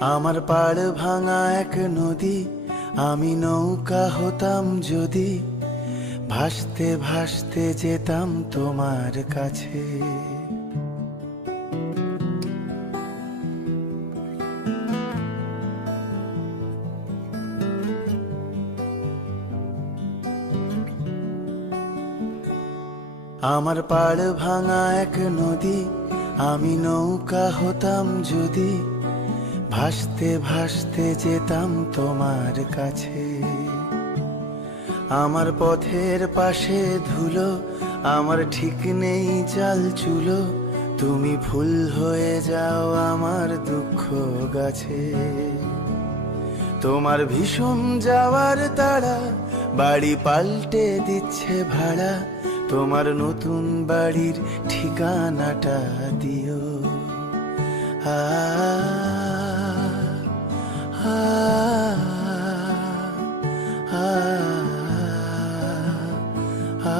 আমার পাড় ভাঙা এক নদী, আমি নৌকা হতাম যদি, ভাসতে ভাসতে যেতাম তোমার কাছে। আমার পাড় ভাঙা এক নদী, আমি নৌকা হতাম যদি, ভাসতে ভাসতে যেতাম তোমার কাছে। আমার পথের পাশে ধুলো, আমার ঠিক নেই চাল চুলো, তুমি ফুল হয়ে যাও আমার দুঃখ গাছে। তোমার ভীষণ যাওয়ার তাড়া, বাড়ি পাল্টে দিচ্ছে ভাড়া, তোমার নতুন বাড়ির ঠিকানাটা দিও। আ আ আ আ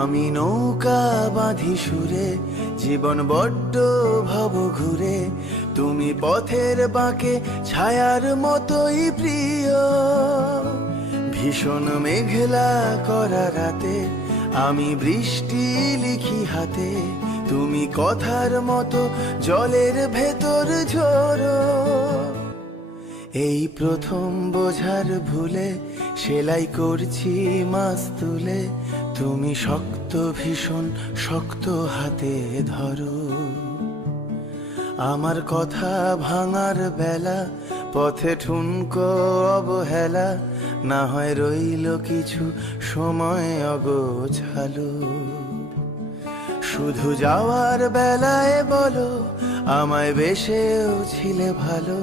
আমি নৌকা বাঁধি সুরে, জীবন বড্ড ভব ঘুরে, তুমি পথের বাঁকে ছায়ার মতোই প্রিয়। ভীষণ মেঘলা করা রাতে আমি বৃষ্টি লিখি হাতে, তুমি কথার মতো জলের ভেতর ঝরো। এই প্রথম বোঝার ভুলে সেলাই করছি মাছ তুলে, তুমি শক্ত ভীষণ শক্ত হাতে ধরো। আমার কথা ভাঙার বেলা, পথে ঠুনকো অবহেলা, না হয় রইল কিছু সময় অগোছালো। শুধু যাওয়ার বেলায় বলো, আমায় বেশেও ছিলে ভালো,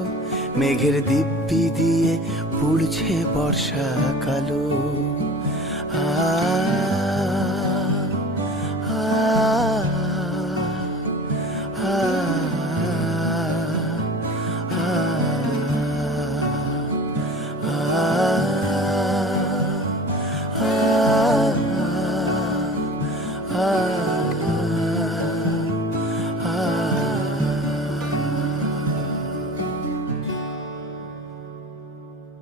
মেঘের দিব্যি দিয়ে পুড়ছে বর্ষা কালো।